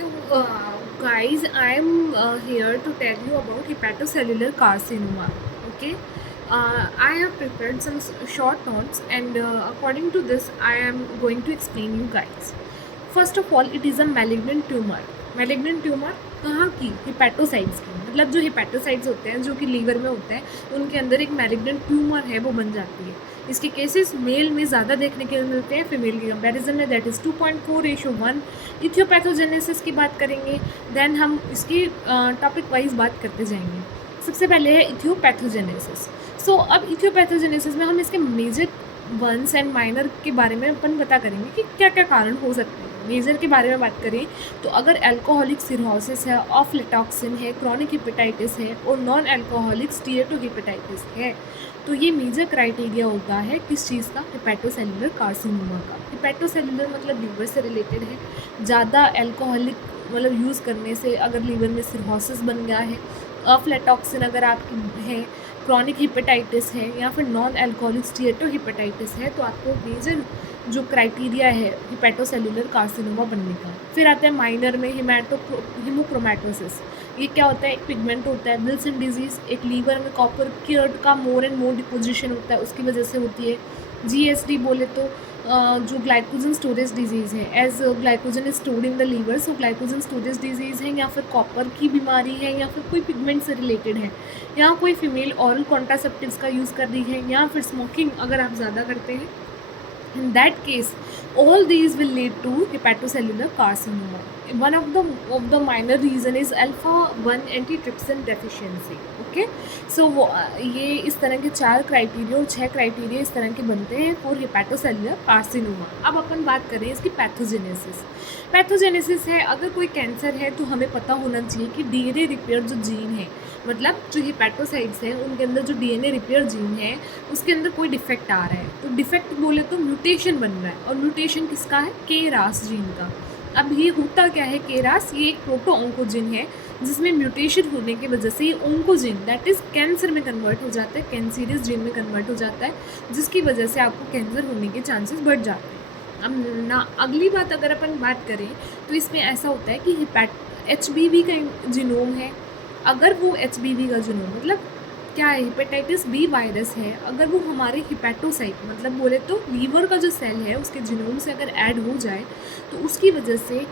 So, guys, I'm here to tell you about hepatocellular carcinoma. Okay, I have prepared some short notes, and according to this, I am going to explain you guys. First of all, it is a malignant tumor. Malignant tumor कहाँ की? Hepatocytes की, मतलब जो hepatocytes होते हैं जो कि liver में होते हैं उनके अंदर एक मैलिग्नेंट ट्यूमर है वो बन जाती है। इसके केसेस मेल में ज़्यादा देखने के मिलते हैं फीमेल की कंपैरिजन में, दैट इज़ 2.4:1। इथियोपैथोजेनेसिस की बात करेंगे, देन हम इसकी टॉपिक वाइज बात करते जाएंगे। सबसे पहले है इथियोपैथोजेनेसिस। सो अब इथियोपैथोजेनेसिस में हम इसके मेजर वंस एंड माइनर के बारे में अपन पता करेंगे कि क्या क्या कारण हो सकते हैं। मेजर के बारे में बात करें तो अगर अल्कोहलिक सिरोसिस है, ऑफ्लेटॉक्सिन है, क्रॉनिक हिपेटाइटिस है और नॉन अल्कोहलिक स्टीरेटोहिपेटाइटिस है, तो ये मेजर क्राइटेरिया होता है किस चीज़ का? हिपैटोसेलुलर कार्सिनोमा का। हिपैटोसेलुलर मतलब लीवर से रिलेटेड है। ज़्यादा अल्कोहलिक मतलब यूज़ करने से अगर लीवर में सिरोसिस बन गया है, अफ्लेटॉक्सिन अगर आपकी है, क्रॉनिक हिपेटाइटिस है या फिर नॉन अल्कोहलिक स्टीरेटोहिपेटाइटिस है, तो आपको मेजर जो क्राइटेरिया है हिपैटोसेलुलर कार्सिनोमा बनने का। फिर आता है माइनर में हीमोक्रोमैटोसिस। ये क्या होता है? एक पिगमेंट होता है, विल्सन डिजीज़, एक लीवर में कॉपर क्योर्ड का मोर एंड मोर डिपोजिशन होता है, उसकी वजह से होती है। जीएसडी बोले तो जो ग्लाइकोजन स्टोरेज डिजीज़ है, as glycogen is stored in the liver, so glycogen storage disease है, या फिर कॉपर की बीमारी है, या फिर कोई पिगमेंट से रिलेटेड है, या कोई फीमेल ऑरल कॉन्ट्रासेप्टिव्स का यूज़ कर रही है, या फिर स्मोकिंग अगर आप ज़्यादा करते हैं। In that case, all these will lead to hepatocellular carcinoma. One of the minor reason is alpha-1 antitrypsin deficiency. Okay, so ये इस तरह के 4 क्राइटेरिया और 6 क्राइटेरिया इस तरह के बनते हैं फॉर हिपैटोसेलुलर कार्सिनोमा। अब अपन बात करें इसकी पैथोजेनेसिस। पैथोजेनेसिस है, अगर कोई कैंसर है तो हमें पता होना चाहिए कि डीएनए रिपेयर जो जीन है, मतलब जो हिपैटोसाइट्स हैं उनके अंदर जो डीएनए रिपेयर जीन है उसके अंदर कोई डिफेक्ट आ रहा है, तो डिफेक्ट बोले तो म्यूटेशन बन रहा है, और म्यूटेशन किसका है? केरास जीन का। अब ये होता क्या है केरास? ये एक प्रोटो ऑन्कोजिन है जिसमें म्यूटेशन होने की वजह से ये ऑन्कोजिन दैट इज़ कैंसर में कन्वर्ट हो जाता है, कैंसीरियस जीन में कन्वर्ट हो जाता है, जिसकी वजह से आपको कैंसर होने के चांसेस बढ़ जाते हैं। अब ना अगली बात अगर अपन बात करें तो इसमें ऐसा होता है कि HBV का जीनोम है, अगर वो HBV का जीनोम मतलब क्या है? हेपेटाइटिस बी वायरस है, अगर वो हमारे हिपैटोसाइट मतलब बोले तो लीवर का जो सेल है उसके जीनोम से अगर ऐड हो जाए तो उसकी वजह से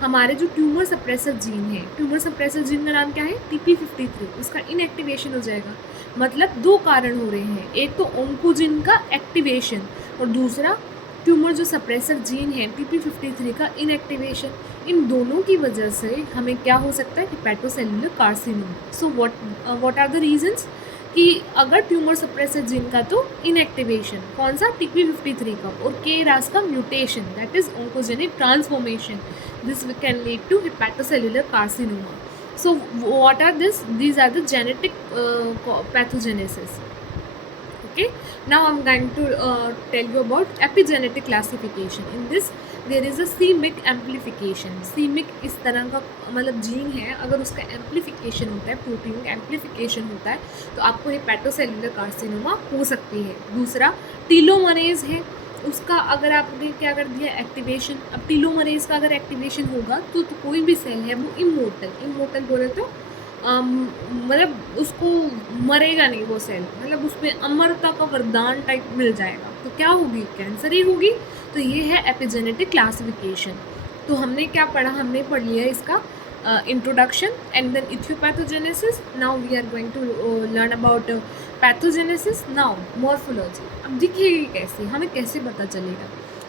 हमारे जो ट्यूमर सप्रेसर जीन है, ट्यूमर सप्रेसर जीन का नाम क्या है? TP53, उसका इनएक्टिवेशन हो जाएगा। मतलब 2 कारण हो रहे हैं, एक तो ऑन्कोजिन का एक्टिवेशन और दूसरा ट्यूमर जो सप्रेसर जीन है TP53 का इनएक्टिवेशन। इन दोनों की वजह से हमें क्या हो सकता है? Hepatocellular carcinoma. So what are the reasons कि अगर ट्यूमर सप्रेसर जीन का तो इनएक्टिवेशन, कौन सा? TP53 का, और केरास का mutation that is oncogenic transformation, this can lead to hepatocellular carcinoma. So what are this? These are the genetic pathogenesis. Okay, now I'm going to tell you about epigenetic classification. In this there is a c-MYC amplification. c-MYC इस तरह का मतलब gene है, अगर उसका amplification होता है, protein का एम्प्लीफिकेशन होता है, तो आपको हिपैटोसेलुलर कार्सिनोमा हो सकती है। दूसरा टीलोमरेज है, उसका अगर आपने क्या कर दिया? एक्टिवेशन। अब टीलोमरेज का अगर एक्टिवेशन होगा तो कोई भी सेल है वो इमोर्टल बोले तो मतलब उसको मरेगा नहीं वो सेल, मतलब उसमें अमरता का वरदान टाइप मिल जाएगा, तो क्या होगी? कैंसर ही होगी। तो ये है एपिजेनेटिक क्लासिफिकेशन। तो हमने क्या पढ़ा? हमने पढ़ लिया इसका introduction and then etiopathogenesis. Now we are going to learn about pathogenesis. Now morphology. अब दिखेगी कैसे, हमें कैसे पता चलेगा?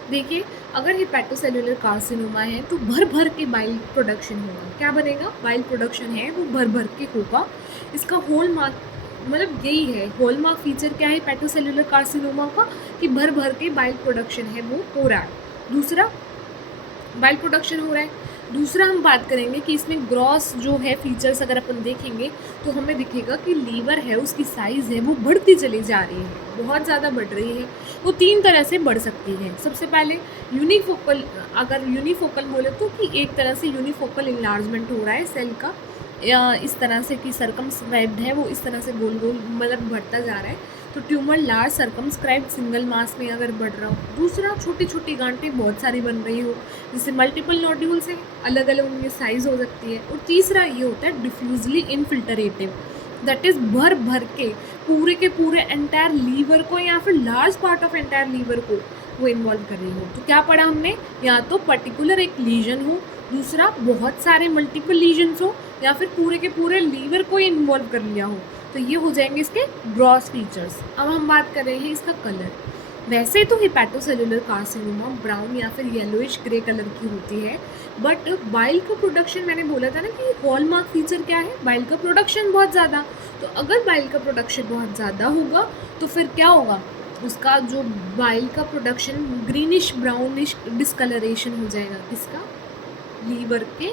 देखिए, अगर हिपैटोसेलुलर कार्सिनोमा है तो भर भर के बाइल प्रोडक्शन होगा। क्या बनेगा? बाइल प्रोडक्शन है वो भर भर के होगा। इसका हॉलमार्क मतलब यही है, हॉलमार्क फीचर क्या है हिपैटोसेलुलर कार्सिनोमा का? कि भर भर के बाइल प्रोडक्शन है वो हो रहा है। दूसरा, बाइल प्रोडक्शन हो रहा है। दूसरा हम बात करेंगे कि इसमें ग्रॉस जो है फीचर्स अगर अपन देखेंगे तो हमें दिखेगा कि लीवर है उसकी साइज़ है वो बढ़ती चली जा रही है, बहुत ज़्यादा बढ़ रही है। वो 3 तरह से बढ़ सकती है। सबसे पहले यूनिफोकल, अगर यूनिफोकल बोले तो कि एक तरह से यूनिफोकल इन्लार्जमेंट हो रहा है सेल का, या इस तरह से कि सर्कमस्क्राइब्ड है वो, इस तरह से गोल गोल मतलब बढ़ता जा रहा है, तो ट्यूमर लार्ज सर्कमस्क्राइब्ड सिंगल मास में अगर बढ़ रहा हो। दूसरा, छोटी छोटी गांठें बहुत सारी बन रही हो, जिससे मल्टीपल नोड्यूल्स हैं, अलग अलग उनकी साइज हो सकती है। और तीसरा ये होता है डिफ्यूजली इनफिल्टरेटिव, दैट इज भर भर के पूरे एंटायर लीवर को या फिर large part of entire liver को वो इन्वॉल्व कर रही हो। तो क्या पढ़ा हमने, या तो पर्टिकुलर एक लीजन हो, दूसरा बहुत सारे मल्टीपल लीजन्स हो, या फिर पूरे के पूरे लीवर को इन्वॉल्व कर लिया हो। तो ये हो जाएंगे इसके ग्रॉस फीचर्स। अब हम बात कर रहे हैं इसका कलर। वैसे तो हिपैटोसेलुलर कार्सिनोमा ब्राउन या फिर येलोइश ग्रे कलर की होती है, बट बाइल का प्रोडक्शन, मैंने बोला था ना कि हॉलमार्क फीचर क्या है, बाइल का प्रोडक्शन बहुत ज़्यादा। तो अगर बाइल का प्रोडक्शन बहुत ज़्यादा होगा तो फिर क्या होगा, उसका जो बाइल का प्रोडक्शन ग्रीनिश ब्राउनिश डिस्कलरेशन हो जाएगा, किसका, लीवर के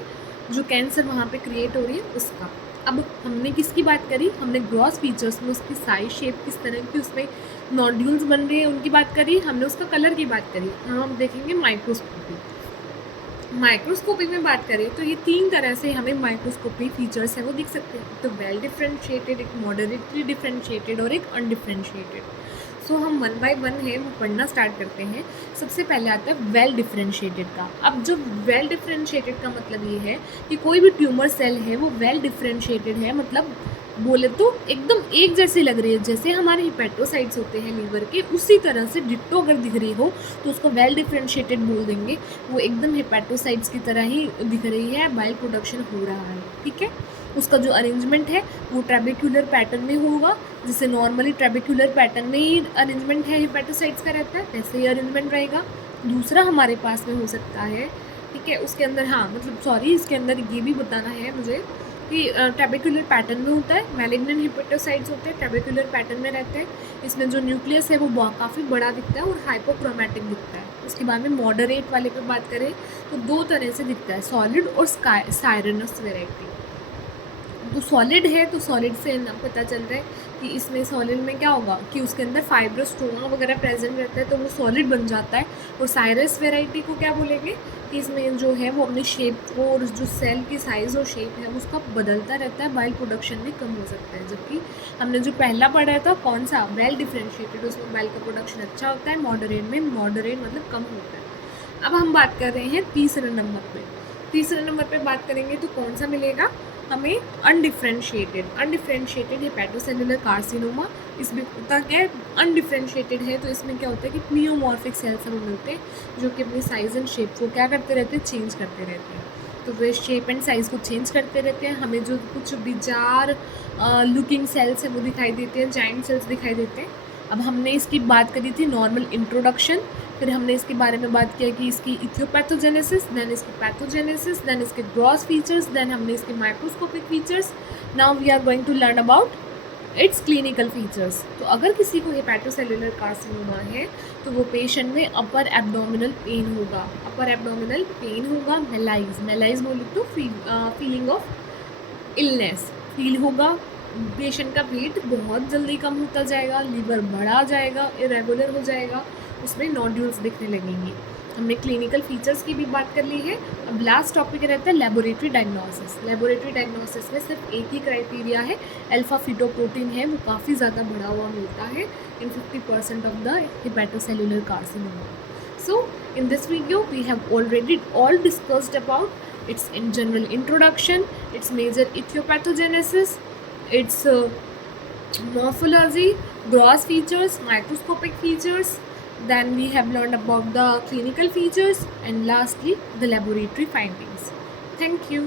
जो कैंसर वहाँ पे क्रिएट हो रही है उसका। अब हमने किसकी बात करी, हमने ग्रॉस फीचर्स में उसकी साइज शेप किस तरह की उसमें नोड्यूल्स बन रहे हैं उनकी बात करी, हमने उसका कलर की बात करी। हम देखेंगे माइक्रोस्कोपी। माइक्रोस्कोपी में बात करें तो ये 3 तरह से हमें माइक्रोस्कोपी फीचर्स हैं वो दिख सकते हैं। तो वेल डिफ्रेंशिएटेड, एक मॉडरेटली डिफ्रेंशिएटेड और एक अनडिफ्रेंशिएटेड। सो हम 1 बाय 1 है वो पढ़ना स्टार्ट करते हैं। सबसे पहले आता है वेल डिफ्रेंशिएटेड का। अब जो वेल डिफ्रेंशिएटेड का मतलब ये है कि कोई भी ट्यूमर सेल है वो वेल डिफ्रेंशिएटेड है, मतलब बोले तो एकदम एक जैसी लग रही है, जैसे हमारे हिपैटोसाइट्स होते हैं लीवर के, उसी तरह से डिट्टो अगर दिख रही हो तो उसको वेल डिफ्रेंशिएटेड बोल देंगे। वो एकदम हिपैटोसाइट्स की तरह ही दिख रही है, बाइल प्रोडक्शन हो रहा है, ठीक है। उसका जो अरेंजमेंट है वो ट्रेबेक्युलर पैटर्न में होगा, जैसे नॉर्मली ट्रेबेक्युलर पैटर्न में ही अरेंजमेंट है हिपैटोसाइट्स का रहता है, वैसे ही अरेंजमेंट रहेगा। दूसरा हमारे पास में हो सकता है, ठीक है, उसके अंदर, हाँ मतलब सॉरी, इसके अंदर ये भी बताना है मुझे कि ट्रेबेक्युलर पैटर्न में होता है। मैलिग्नेंट हिपैटोसाइट्स होते हैं ट्रेबेक्युलर पैटर्न में रहते हैं। इसमें जो न्यूक्लियस है वो काफ़ी बड़ा दिखता है और हाइपोक्रोमैटिक दिखता है। उसके बाद में मॉडरेट वाले पे बात करें तो 2 तरह से दिखता है, सॉलिड और साइरनस वेराइटी। तो सॉलिड है तो सॉलिड से ना पता चल रहा है कि इसमें सॉलिड में क्या होगा कि उसके अंदर फाइब्रोस्टोमा वगैरह प्रेजेंट रहता है, तो वो सॉलिड बन जाता है। और साइरस वेराइटी को क्या बोलेंगे कि इसमें जो है वो अपनी शेप को और जो सेल की साइज़ और शेप है उसका बदलता रहता है, बाइल प्रोडक्शन भी कम हो सकता है। जबकि हमने जो पहला पढ़ा था कौन सा, वेल डिफ्रेंशिएटेड, उसमें बाइल का प्रोडक्शन अच्छा होता है, मॉडरेट में मॉडरेट मतलब कम होता है। अब हम बात कर रहे हैं तीसरे नंबर पे। तीसरे नंबर पे बात करेंगे तो कौन सा मिलेगा हमें, अनडिफ्रेंशिएटेड हिपैटोसेलुलर कार्सिनोमा। इसमें होता क्या है, अनडिफ्रेंशिएटेड है तो इसमें क्या होता है कि प्लियोमॉर्फिक सेल्स हमें मिलते हैं जो कि अपनी साइज़ एंड शेप को क्या करते रहते हैं, चेंज करते रहते हैं। तो वे शेप एंड साइज़ को चेंज करते रहते हैं। हमें जो कुछ बिजार लुकिंग सेल्स हैं वो दिखाई देते हैं, जाइंट सेल्स दिखाई देते हैं। अब हमने इसकी बात करी थी नॉर्मल इंट्रोडक्शन, फिर हमने इसके बारे में बात किया कि इसकी इथियोपैथोजेनेसिस, देन इसकी पैथोजेनेसिस, देन इसके ग्रॉस फीचर्स, देन हमने इसके microscopic features. Now we are going to learn about its clinical features. तो अगर किसी को हिपैटोसेलुलर कार्सिनोमा है तो वो पेशेंट में अपर एब्डोमिनल पेन होगा, अपर एब्डोमिनल पेन होगा, मेलाइज बोले तो फीलिंग ऑफ इलनेस फील होगा। पेशेंट का वेट बहुत जल्दी कम होता जाएगा, लीवर बढ़ा जाएगा, इरेगुलर हो जाएगा, उसमें नोड्यूल्स दिखने लगेंगे। हमने क्लिनिकल फीचर्स की भी बात कर ली है। अब लास्ट टॉपिक रहता है लेबोरेटरी डायग्नोसिस। लेबोरेटरी डायग्नोसिस में सिर्फ एक ही क्राइटेरिया है, अल्फा फिटोप्रोटीन है वो काफ़ी ज़्यादा बढ़ा हुआ मिलता है इन 50% of the hepatocellular carcinoma. So in this video we have already all discussed about its in general introduction, its major etiopathogenesis, its morphology, gross features, microscopic features. Then we have learned about the clinical features and lastly the laboratory findings. Thank you.